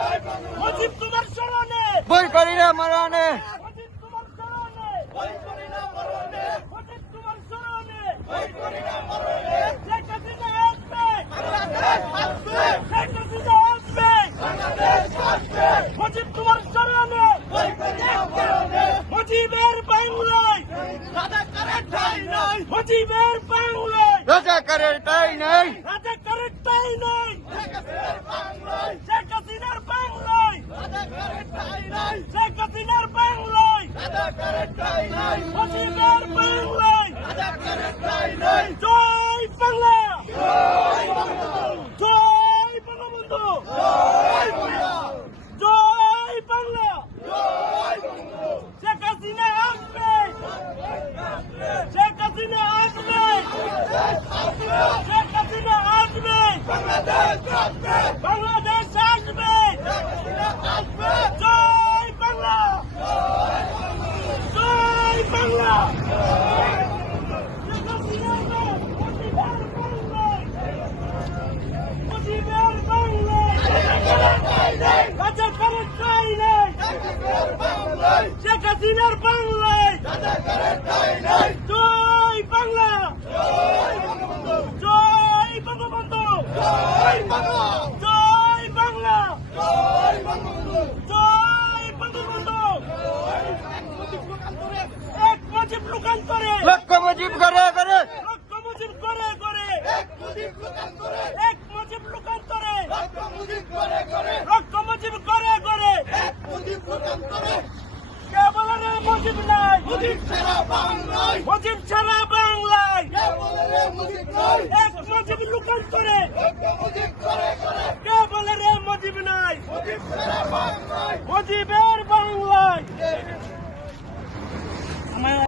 মুজিব তোমার শরণে বই করি না মরণে, মুজিব তোমার শরণে বই করি না মরণে মুজিব তোমার শরণে বই করি না মরণে শেখ হাসিনা আসবে বাংলাদেশ আসবে শেখ হাসিনা আসবে বাংলাদেশ আসবে মুজিব তোমার শরণে বই করি না মরণে মুজিবের বাংলায় রাজাকারের ঠাঁই নাই মুজিবের বাংলায় রাজাকারের ঠাঁই নাই, রাজাকারের ঠাঁই নাই শেখ হাসিনার বাংলায় রাজাকারের ঠাঁই নাই শেখ হাসিনার বাংলায় রাজাকারের ঠাঁই নাই মুজিবের বাংলায় রাজাকারের ঠাঁই নাই জয় বাংলা জয় বঙ্গবন্ধু জয় বঙ্গবন্ধু জয় বাংলা জয় বাংলা জয় বঙ্গবন্ধু শেখ হাসিনা আসবে শেখ হাসিনা আসবে শেখ হাসিনা আসবে বাংলাদেশ আসবে বাংলাদেশ আসবে জয় বাংলা জয় বাংলা শেখ হাসিনা মুজিবের বাংলায় রাজাকারের ঠাঁই নাই শেখ হাসিনার বাংলায় জয় বাংলা জয় বঙ্গবন্ধু জয় বাংলা জয় বাংলা জয় বঙ্গবন্ধু জয় বঙ্গবন্ধু এক মুজিব লোকান্তরে লক্ষ মুজিব করে করে, লক্ষ মুজিব করে করে এক মুজিব লোকান্তরে এক মুজিব লোকান্তরে লক্ষ মুজিব করে করে লক্ষ মুজিব করে করে এক মুজিব লোকান্তরে কে বলে রে মুজিব নাই মুজিব ছাড়া বাংলায় মুজিব ছাড়া বাংলায় কে বলে রে মুজিব নাই এক মুজিব লোকান্তরে লক্ষ মুজিব করে করে কে বলে রে মুজিব নাই মুজিব ছাড়া বাংলায় মুজিবের বাংলায়